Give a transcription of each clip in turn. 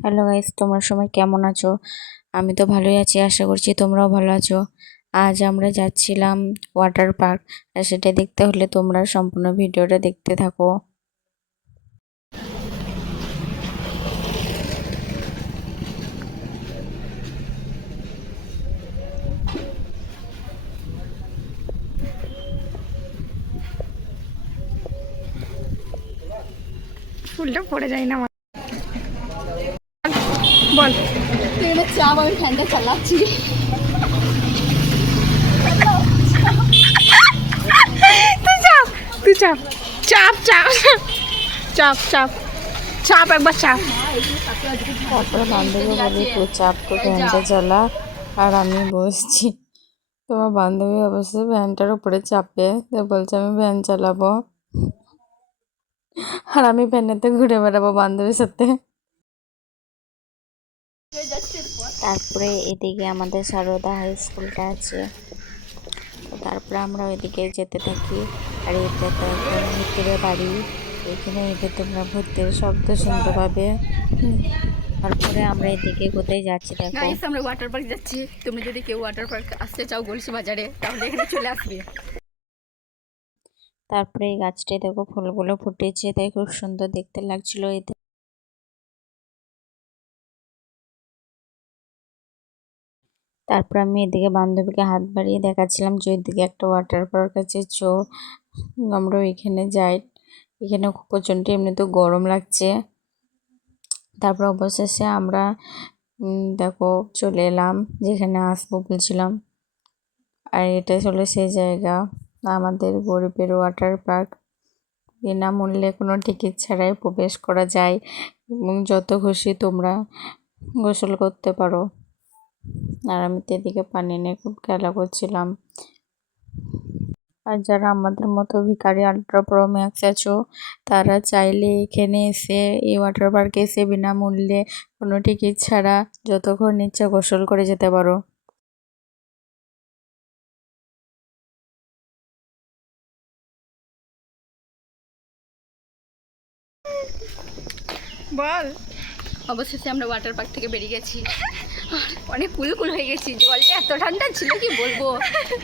Hello guys তোমরা সবাই কেমন আছো? আমি তো ভালোই আছি, আশা করছি তোমরাও ভালো আছো। আজ আমরা যাচ্ছিলাম ওয়াটার পার্ক আর সেটা দেখতে হলে তোমরা সম্পূর্ণ ভিডিওটা দেখতে থাকো। ফুলটা পড়ে যায় না বল। চাপ আমি ফ্যানটা চালাচ্ছি চাপ চাপ চাপ একবার চাপ তারপরে বান্ধবী বলে চাপ তো ফ্যানটা চালা। আর আমি বসছি। তোমার বান্ধবী অবশ্যই ফ্যানটার উপরে চাপে। তো বলছে, আমি ফ্যান চালাবো। আর আমি ফ্যানেতে ঘুরে বেড়াবো বান্ধবীর সাথে। তারপরে এদিকে আমাদের সারদা হাই স্কুলটা আছে। তারপরে আমরা ওইদিকে যেতে থাকি। আর এটা তো বাড়ি এখানে এলে তোমরা ভূতের শব্দ শুনতে পাবে। তারপরে আমরা এদিকে কোথায় যাচ্ছি দেখো। গাইস আমরা ওয়াটার পার্ক যাচ্ছি। তুমি যদি কেউ ওয়াটার পার্ক আসতে চাও গলসি বাজারে তাহলে এখানে চলে আসবে। তারপরে এই গাছটায় দেখো ফুলগুলো ফুটেছে। তাই খুব সুন্দর দেখতে লাগছিল এতে তারপর আমি এদিকে বান্ধবীকে হাত বাড়িয়ে দেখাচ্ছিলাম যে ওইদিকে একটা ওয়াটার পার্ক আছে, চো, আমরা ওইখানে যাই। এখানে প্রচণ্ড, এমনি তো গরম লাগছে। তারপর অবশেষে আমরা দেখো, চলে এলাম, যেখানে আসব বলছিলাম। আর এটা হলো সেই জায়গা, আমাদের গরিবের ওয়াটার পার্ক বিনামূল্যে কোনো টিকিট ছাড়াই প্রবেশ করা যায়, এবং যত খুশি তোমরা গোসল করতে পারো। আর আমি তো এদিকে পানি নিয়ে খুব খেলা করছিলাম। আর যারা আমাদের মতো ভিখারি আল্ট্রা প্রো ম্যাক্স আছো, তারা চাইলে এখানে এসে এই ওয়াটার পার্কে এসে বিনামূল্যে কোনো টিকিট ছাড়া যতক্ষণ ইচ্ছা গোসল করে যেতে পারো। বল। অবশেষে আমরা ওয়াটার পার্ক থেকে বেরিয়ে গেছি। অনেক কুলকুল হয়ে গেছি। জলটা এত ঠান্ডা ছিল কি বলব?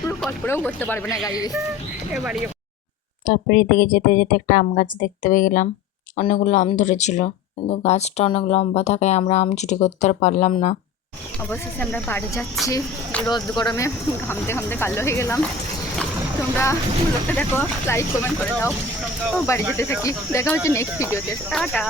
পুরো কল্পনাও করতে পারবে না গাড়ি এবারই তারপরে এদিকে যেতে যেতে একটা আম গাছ দেখতে পেয়ে গেলাম। অনেকগুলো আম ধরেছিল। কিন্তু গাছটা অনেক লম্বা থাকায় আমরা আম চুরি করতে আর পারলাম না। অবশেষে আমরা বাড়ি যাচ্ছি। রোদ গরমে ঘামতে ঘামতে কালো হয়ে গেলাম। তোমরা ব্লগটা দেখো লাইক কমেন্ট করে দাও। ও বাড়ি যেতে থাকি। দেখা হচ্ছে নেক্সট ভিডিওতে টাটা।